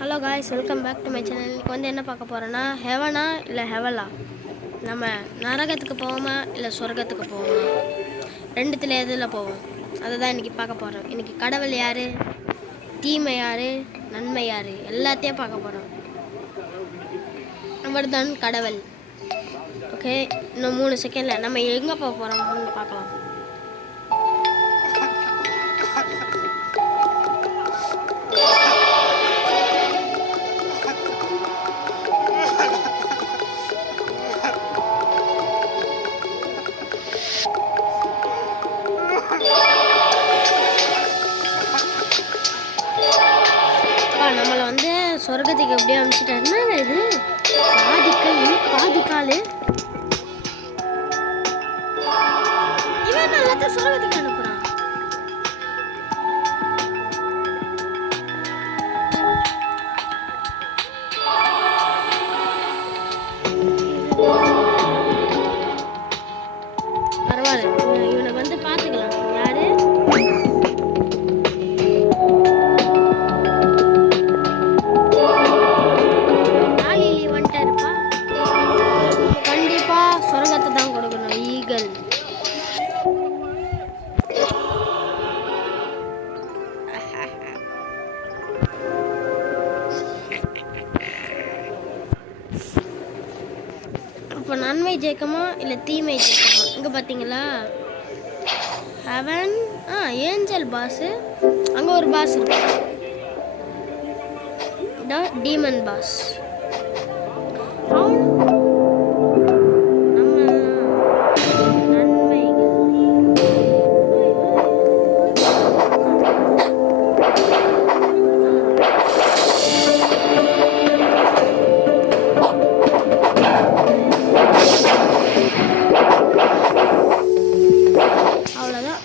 Hello guys, welcome back to my channel. இப்போ வந்து என்ன பார்க்க போகிறோன்னா, ஹெவனா இல்லை ஹெவலா, நம்ம நரகத்துக்கு போவோமா இல்லை சொர்க்கத்துக்கு போவோமா, ரெண்டுத்தில் எதில் போவோம், அதை தான் இன்றைக்கி பார்க்க போகிறோம். இன்றைக்கி கடவுள் யார், தீமை யார், நன்மை யார், எல்லாத்தையும் பார்க்க போகிறோம். அவர் தான் கடவுள். ஓகே, இன்னும் 3 செகண்டில் நம்ம எங்கே போக போகிறோம்னு பார்க்கலாம். நம்மளை வந்து சொர்க்கத்துக்கு எப்படியோ அனுப்பிச்சிட்டாருன்னா, இது பாதி கை பாதி கால், இவன் எல்லாத்தையும் சொர்க்கத்துக்கு அனுப்புறான். பரவாயில்ல, இவனை வந்து பார்த்துக்கலாம். யாரு சொர்க்கத்தை தான் கொடுக்கணும். ஈகல் இப்போ நன்மை ஜெயிக்கமா இல்லை தீமை ஜெயிக்கமா? இங்கே பார்த்தீங்களா, ஹெவன், ஏஞ்சல் பாஸு, அங்கே ஒரு பாஸ் இருக்கு, டீமன் பாஸ். அவ்வளோதான்,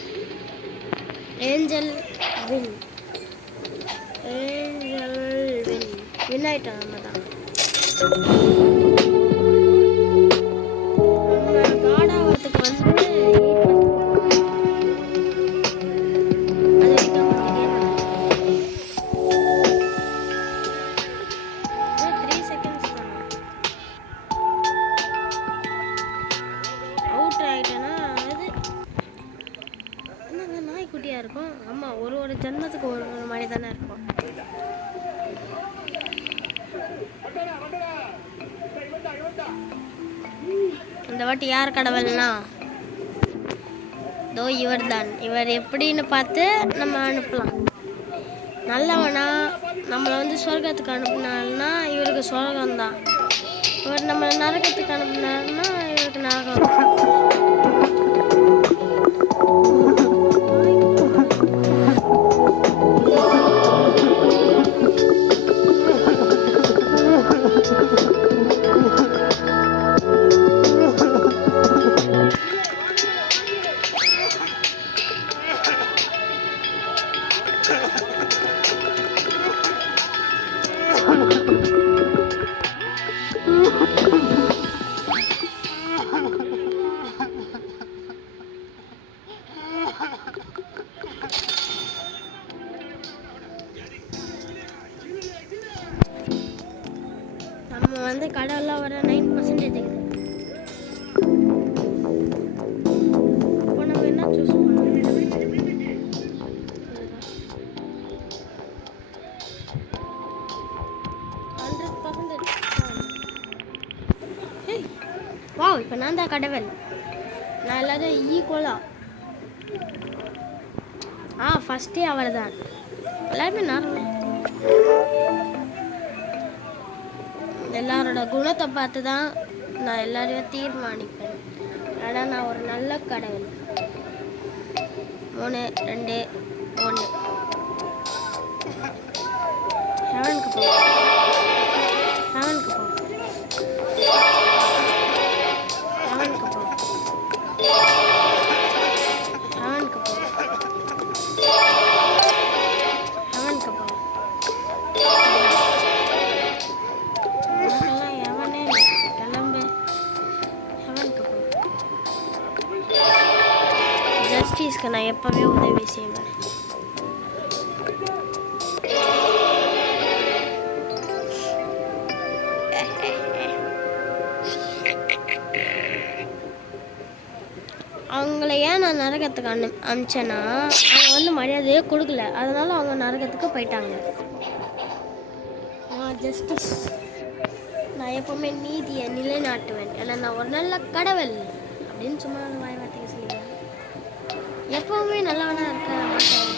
angel win, angel win, win ஆயிட்டோம். நம்ம தான் காட் ஆகிறதுக்கு வந்து அது வரைக்கும் 3 செகண்ட்ஸ் தான். அவுட் ஆகிட்டேன்னா அது என்னங்க நாய்க்குட்டியாக இருக்கும். ஆமாம், ஒரு ஜென்மத்துக்கு ஒரு மாதிரி தானே இருக்கும். இந்த வாட்டி யார் கடவுள்னா, தோ இவர் தான். இவர் எப்படின்னு பார்த்து நம்ம அனுப்பலாம். நல்லவனா நம்மளை வந்து சொர்க்கத்துக்கு அனுப்புனால்னா இவருக்கு சொர்க்கம்தான். இவர் நம்ம நரகத்துக்கு அனுப்புனாருன்னா இவருக்கு நரகம். நம்ம வந்து கடவுள்லாம் வர 9% இருக்குது. இப்போ நம்ம என்ன சூஸ் பண்ணணும்? 100%. வாவ், இப்போ நான் தான் கடவுள். நான் எல்லாரும் ஈக்குவலா. ஃபஸ்ட்டே அவர் தான். எல்லாருமே நார்மல். எல்லாரோட குணத்தை பார்த்து தான் நான் எல்லாரையும் தீர்மானிப்பேன். ஆனால் நான் ஒரு நல்ல கடவுள். 3 2 1 ஹெவனுக்கு போ, ஹெவனுக்கு போ, ஹெவனுக்கு போ, ஹெவனுக்கு போ, ஹெவனுக்கு போ. ஜஸ்டிஸ்க்கு நான் எப்போவே உதவி செய்வேன். நான் நரகத்துக்கு அனுப்பிச்சேன்னா அவங்க வந்து மரியாதையே கொடுக்கல, அதனால அவங்க நரகத்துக்கு போயிட்டாங்க. நான் ஜஸ்டிஸ், நான் எப்பவுமே நீதியை நிலைநாட்டுவேன், ஏன்னா நான் ஒரு நல்ல கடவுள் அப்படின்னு சும்மா வாய் வார்த்தைக்கு சொல்லுவேன். எப்பவுமே நல்லவனா இருக்க மாட்டேன்.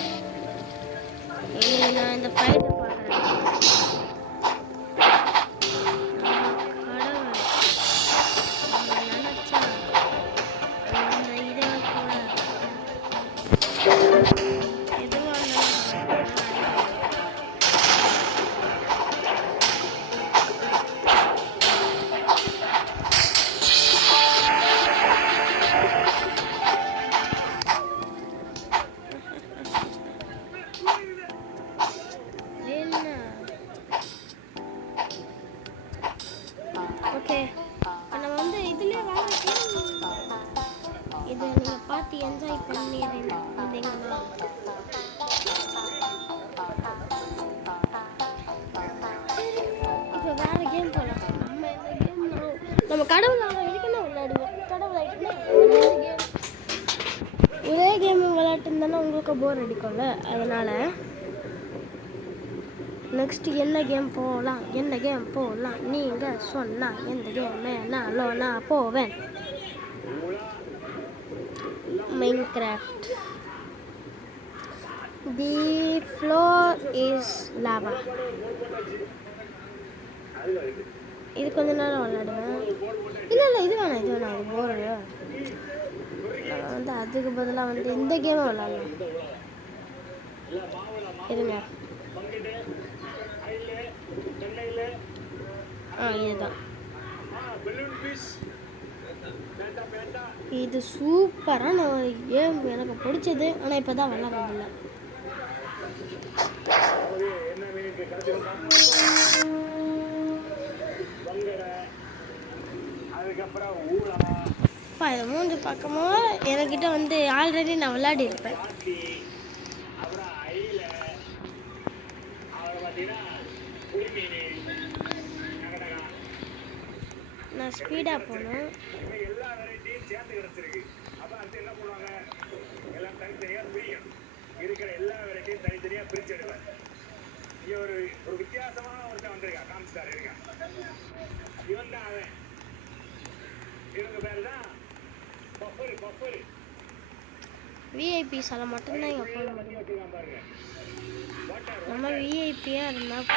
நான் இந்த ஃபைட்டை பார்க்குறேன். ஓகே, நம்ம வந்து இதுலேயே வேறு இதை நீங்கள் பார்த்து என்ஜாய் பண்ணிடுறீங்கன்னா இப்போ வேறு கேம் போகலாம். நம்ம இந்த கேம் நம்ம கடவுள் வரைக்கும் விளையாடுவோம். கடவுள் ஆகிட்டுன்னா ஒரே கேம் விளையாட்டுன்னு உங்களுக்கு போர் அடிக்கும்ல, அதனால் நெக்ஸ்ட் என்ன கேம் போகலாம், என்ன கேம் போகலாம் நீங்கள் சொன்னால் எந்த கேம் வேணாலும் நான் போவேன். Minecraft. The floor is lava. இது கொஞ்ச நேரம் விளையாடுவேன். இல்லை இது வேணாம், இது போர். நான் வந்து அதுக்கு பதிலாக வந்து இந்த கேமை விளையாடலாம். இருங்க, இதுதான். இது சூப்பரான ஒரு கேம், எனக்கு பிடிச்சது. ஆனால் இப்போ தான் விளையாடுறதில்ல. இதை மூஞ்சி பார்க்கும்போது என்கிட்ட வந்து ஆல்ரெடி நான் விளையாடி இருப்பேன். நான் ஸ்பீடாக போகணும். இருக்கிற எல்லா வெரைட்டியும் தனித்தனியாக பிரிச்சு எடுப்பேன். இங்கே ஒரு வித்தியாசமான ஒருத்தன் வந்திருக்கான், காமிச்சார் இருக்கான். இவன் தான் அவன். இவங்க பேர் தான் பஃபர். விஐபிஸால மட்டும்தான் இங்கே போக முடியும். நம்ம விஐபியாக இருந்தால்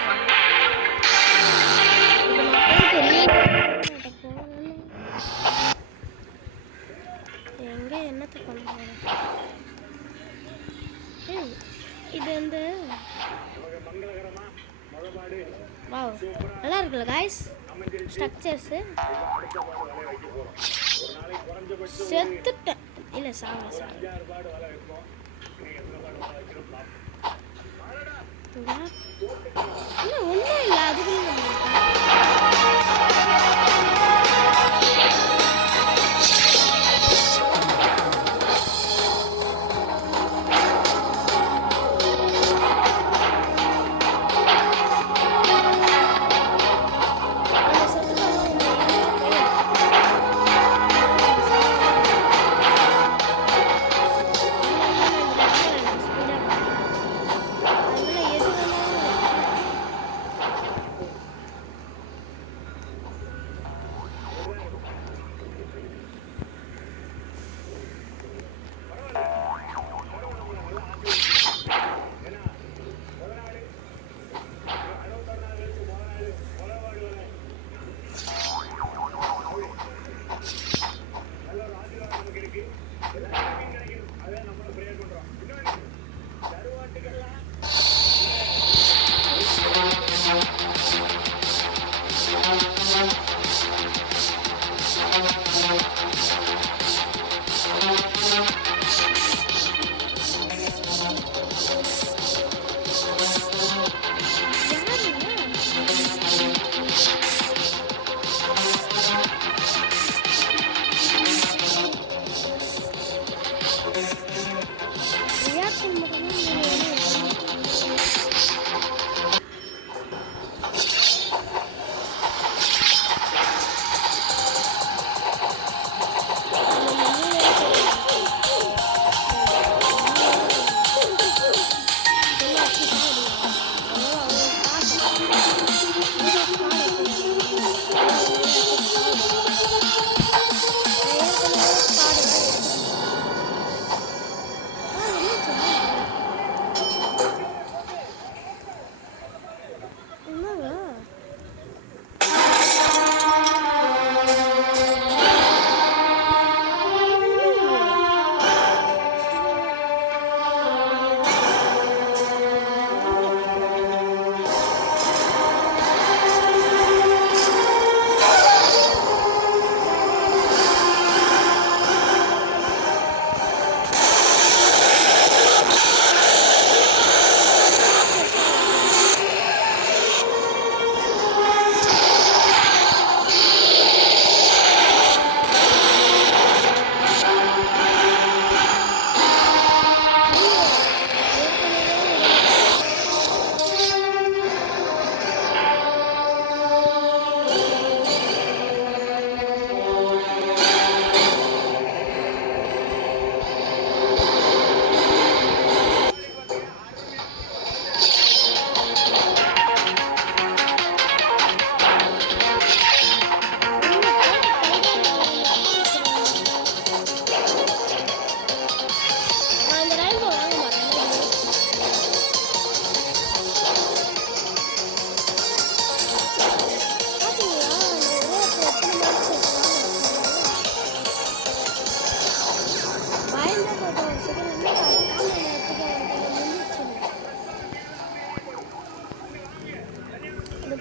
எங்கே என்னத்தை பண்ண போகிறேன். இது வந்து வாவ், நல்லா இருக்குல்ல காய்ஸ். ஸ்ட்ரக்சர்ஸு செத்துட்டேன். இல்லை சாப்பிட இல்லை ஒன்றும் இல்லை, அதுக்குள்ள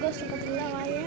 கோஸ்ட் பக்கத்துல வாயே.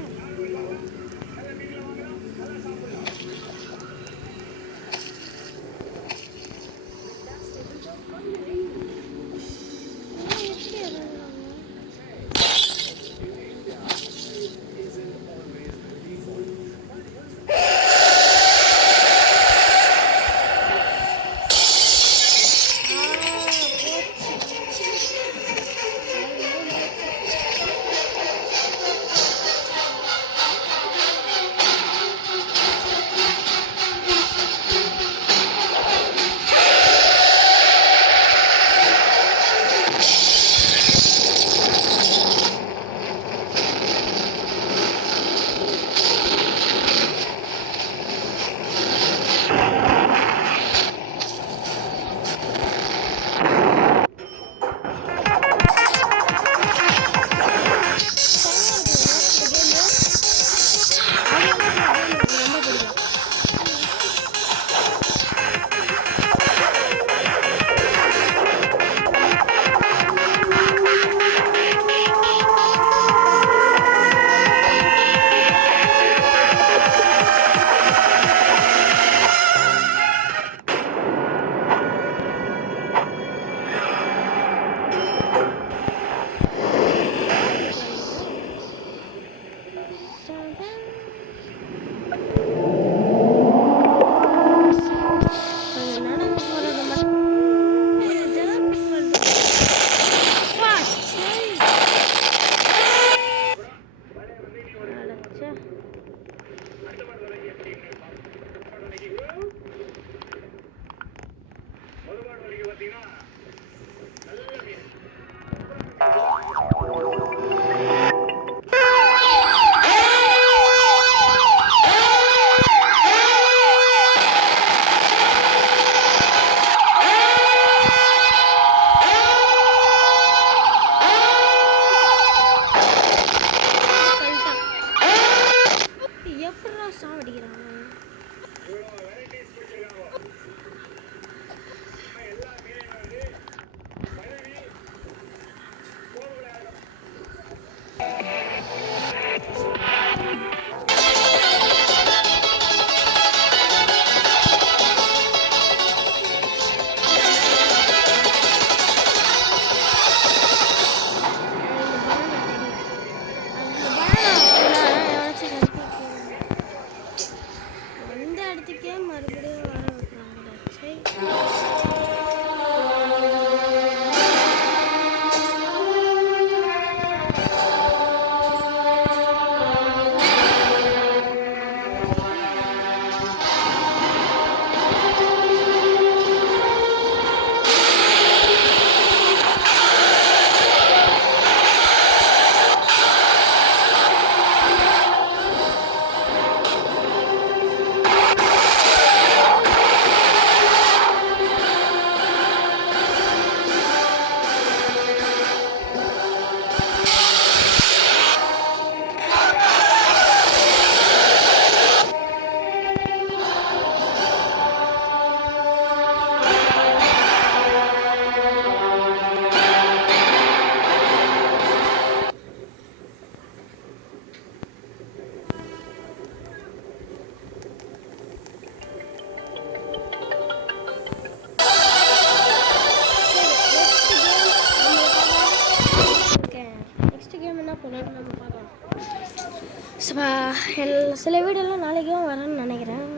சில வீடியோலாம் நாளைக்கும் வரேன்னு நினைக்கிறேன்.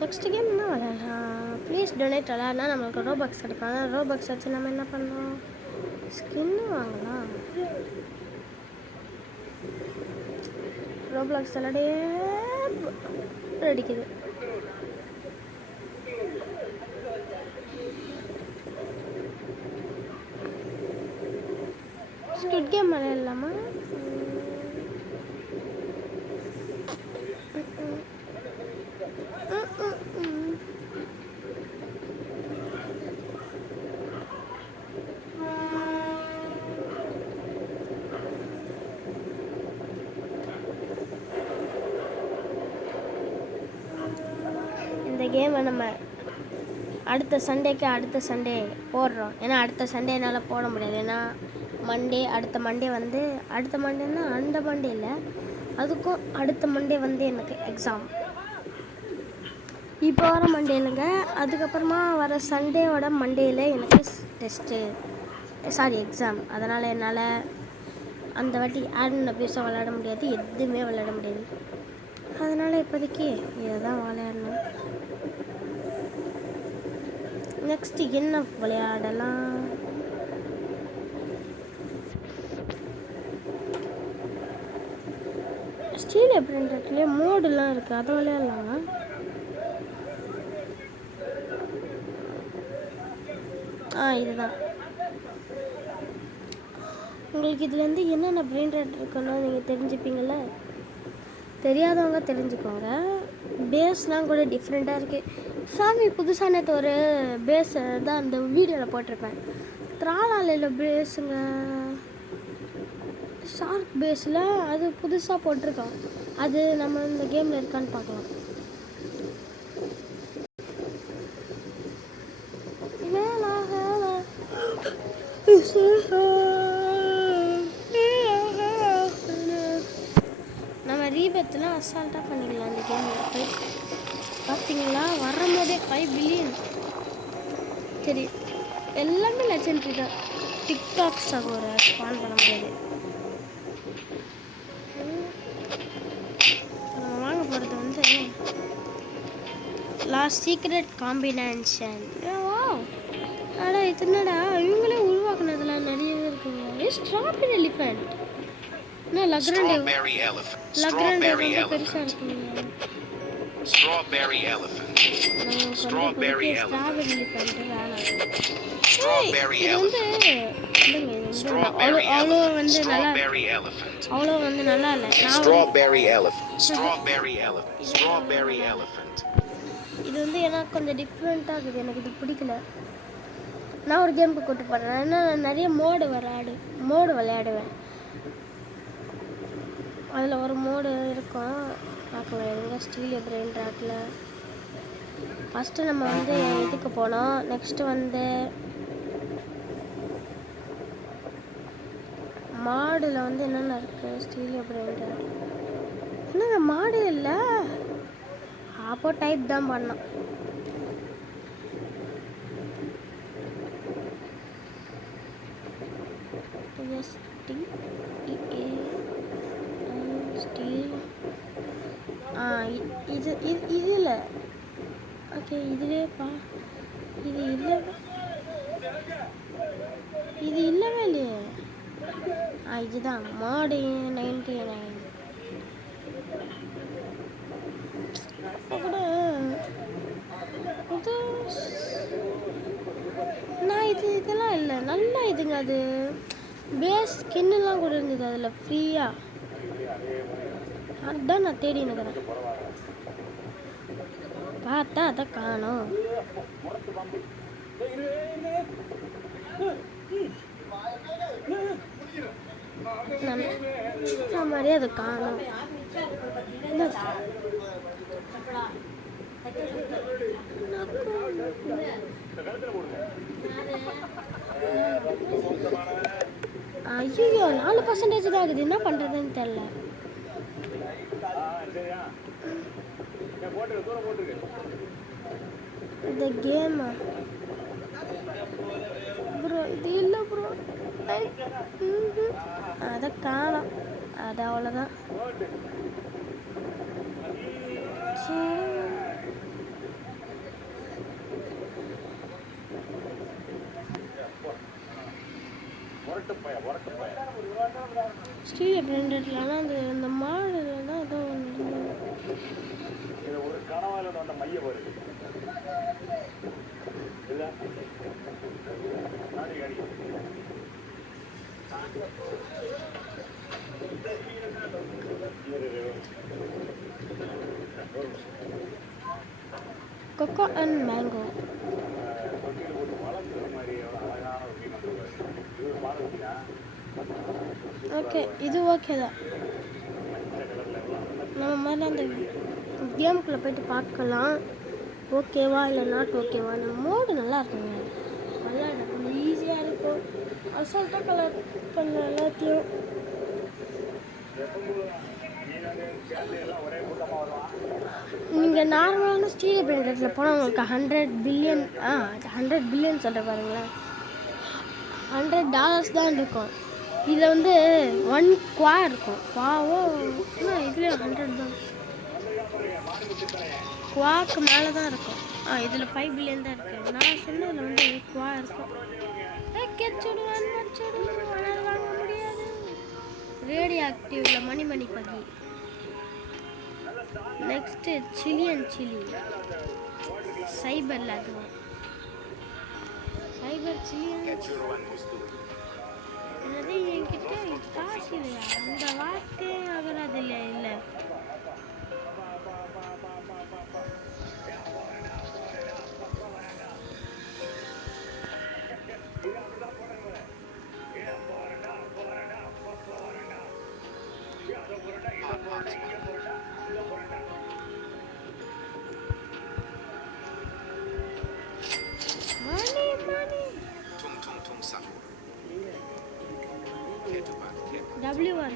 நெக்ஸ்ட் கேம் என்ன விளையாடலாம்? ப்ளீஸ் டொனேட் விளையாடினா நம்மளுக்கு ரோபாக்ஸ் கிடைக்கும். ஆனால் ரோபாக்ஸ் வச்சு நம்ம என்ன பண்ணோம்? ஸ்கின்னு வாங்கலாம். ரோபாக்ஸ் விளையாடியே அடிக்குது. ஸ்குட் கேம் விளையாடலாமா? இந்த கேமை நம்ம அடுத்த சண்டே போடுறோம். ஏன்னா அடுத்த சண்டே என்னால் போட முடியாது. ஏன்னா மண்டே அடுத்த மண்டே வந்து அடுத்த மண்டேன்னா அந்த மண்டே இல்லை, அதுக்கும் அடுத்த மண்டே வந்து எனக்கு எக்ஸாம். இப்போ வர மண்டே இல்லைங்க, அதுக்கப்புறமா வர சண்டேவோட மண்டேயில் எனக்கு டெஸ்ட்டு எக்ஸாம். அதனால் என்னால் அந்த வாட்டி ஆடின பீஸாக விளையாட முடியாது, எதுவுமே விளையாட முடியாது. அதனால் இப்போதைக்கு இதை தான் விளையாடணும். நெக்ஸ்ட்டு என்ன விளையாடலாம்? ஸ்டீல் அப்படின்றதுலேயே மோடுலாம் இருக்குது, அதை விளையாடலாமா? இதுதான். உங்களுக்கு இதுலேருந்து என்னென்ன பிரெயின் ராட் இருக்குன்னு நீங்கள் தெரிஞ்சுப்பீங்கள. தெரியாதவங்க தெரிஞ்சுக்கோங்க. பேஸ்லாம் கூட டிஃப்ரெண்ட்டாக இருக்குது. சாமி புதுசான ஒரு பேஸ் தான் அந்த வீடியோவில் போட்டிருப்பேன். திராளாலையில் பேஸுங்க, ஷார்க் பேஸில் அது புதுசாக போட்டிருக்கோம். அது நம்ம இந்த கேமில் இருக்கான்னு பார்க்கலாம். நம்ம ரீபேத்லாம் அசால்ட்டாக பண்ணிக்கலாம் இந்த கேமில். பார்த்தீங்களா, வரும்போதே 5 பில்லியன். சரி, எல்லாமே லெஜெண்டரி தான். டிக்டாக் சகோரை ஸ்பான் பண்ண முடியாது. நம்ம வாங்க போகிறது வந்து லாஸ்ட் சீக்ரெட் காம்பினேஷன். ஆனால் இது என்னடா இவங்களே உருவாக்குனதுலாம் நிறையவே இருக்குங்க. ஸ்ட்ராபெரி எலிஃபென்ட், என்ன லக்ராண்டே ரொம்ப பெருசாக இருக்குங்க. Strawberry elephant. Strawberry elephant. Strawberry elephant. Strawberry elephant. Strawberry elephant. அவ்வளோ வந்து நல்லா இல்லை. Strawberry elephant. Strawberry elephant. Strawberry elephant. இது வந்து எனக்கு கொஞ்சம் டிஃப்ரெண்ட்டாக இருக்குது, எனக்கு இது பிடிக்கல. நான் ஒரு கேமுக்கு கூட்டு போகிறேன். ஏன்னா நான் நிறைய மோடு விளையாடுவேன். அதில் ஒரு மோடு இருக்கும், பார்க்கலாம். எங்க ஸ்டீல் பிரெயின் ராட்டில் ஃபஸ்ட்டு நம்ம வந்து இதுக்கு போனோம். நெக்ஸ்ட்டு வந்து மாடில் வந்து என்னென்ன இருக்குது? ஸ்டீல் பிரெயின் ராட் என்னங்க மாடு இல்லை, அப்போ டைப் தான் பண்ணோம். இதில் ஓகே, இதுலேயேப்பா இது இல்லவே இல்லையே. இதுதான் மாடு 99. கூட நான் இதெல்லாம் இல்லை, நல்லா இதுங்க. அது பேஸ் ஸ்கின்னுலாம் கூட இருந்தது அதில் ஃப்ரீயாக. அதுதான் நான் தேடி நிற்கிறேன். பார்த்தா அதை காணோம். மாதிரியே அதை காணோம். ஐயோ 4% தான் ஆகுது, என்ன பண்ணுறதுன்னு தெரில. இந்த கேம் ப்ரோ இது இல்லை ப்ரோ, அதை காணோம். அது அவ்வளோதான். ஸ்டீல் பிராண்டட்லாம் அந்த மாடலில் தான் ஏதோ ஒரு கனவால அந்த மைய வருது. Cocoa and mango. ஓகே, இது ஓகே தான். நம்ம மாதிரி அந்த கேமுக்குள்ளே போயிட்டு பார்க்கலாம், ஓகேவா இல்லை நாட் ஓகேவா. நம்ம மோடு நல்லா இருக்குங்க, நல்லா இருக்கும், ஈஸியாக இருக்கும். அசால்ட்டாக கலர் பண்ணலாம் எல்லாத்தையும். நீங்கள் நார்மலான ஸ்டீல் பிளேண்டரில் போனால் உங்களுக்கு 100 பில்லியன் சொல்கிற பாருங்களேன், $100 தான் இருக்கும். இதில் வந்து 1 குவா இருக்கும். குவாவோ இதுலேயும் 100 தான், குவாக்கு மேலே தான் இருக்கும். இதில் 5 பில்லியன் தான் இருக்குது. நான் சொன்னதில் வந்து குவா இருக்கும். வாங்க முடியாது. ரேடியோ ஆக்டிவில் மணி பகி. நெக்ஸ்ட்டு சில்லி சைபரில் அதுவும் சைபர் சில்லியன். என்னது என்கிட்ட காசு இல்லையா? அந்த வார்த்தையே ஆகிறது இல்லையா? இல்லை Tung sahur. Ketupat. W1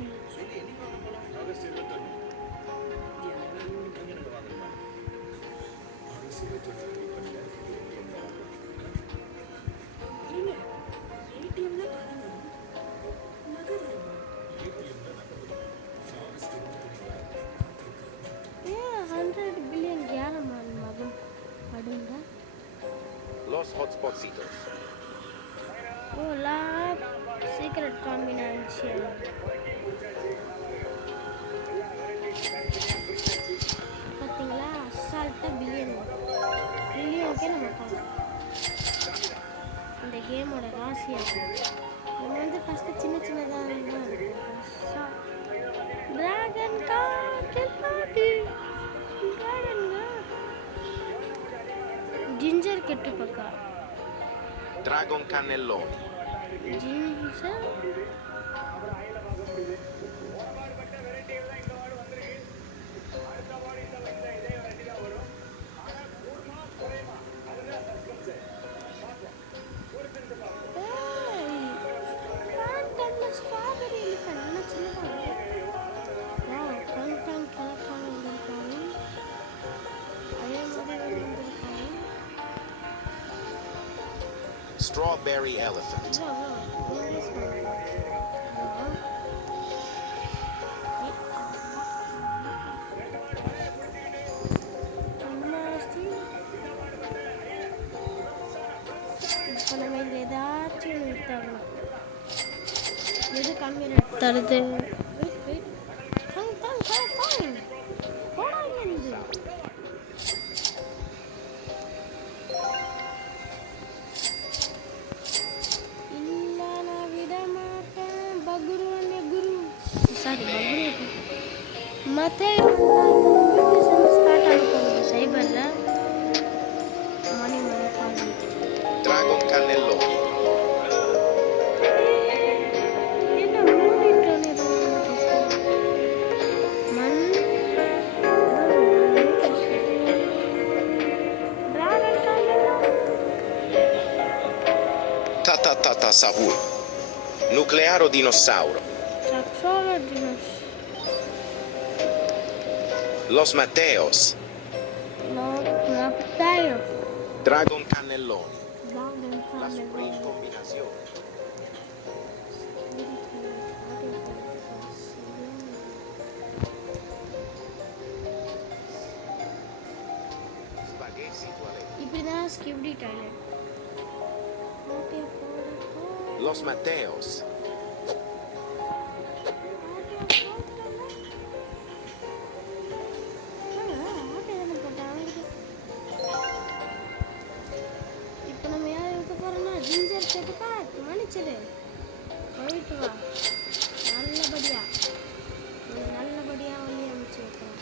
100 billion கேரமான் மகன் படுங்க. Los Hotspotcitos. Ola secret combination. பார்த்தீங்களா, அசால்ட்டாக பில்லியனுக்கே நம்ம பார்க்கலாம். இந்த கேமோட ராசியாக நம்ம வந்து ஃபஸ்ட்டு சின்னதாக இருக்கும். ட்ராகன் ஜிஞ்சர் கெட்டு பக்கா. Dragon Cannelloni. Ginger. Strawberry elephant. தருது. ಮತ್ತೆ ಸ್ಟಾರ್ಟ್ ಆಗ್ಬೋದು ಸೈಬರ್ನ ಮನಿ ಕಾಲಿ. Dragon Cannelloni. Sahur. Nuclearo dinossauro. Los Mateos. Dragon Cannelloni. La Supreme Combinazione. Spaghetti toilet. இப்படிதான் ஸ்கிப்டி டாய்லெட். Los Mateos. இப்போ நம்ம யார் இருக்க போறோம்னா ஜிஞ்சர் செட்டுப்பா மன்னிச்சிடு போயிட்டு வா. நல்லபடியா வழி அமைச்சு வைக்கிறேன்.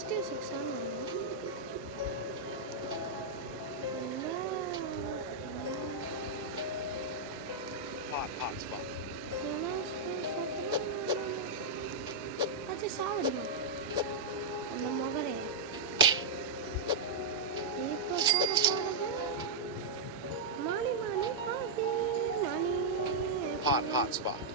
ஃபெஸ்டிவ் 6 ஆனா Hot spot. அது சாவடிமா அந்த மொகரே இப்போ போக போறது மானி மானி பாதி மானி Hot spot.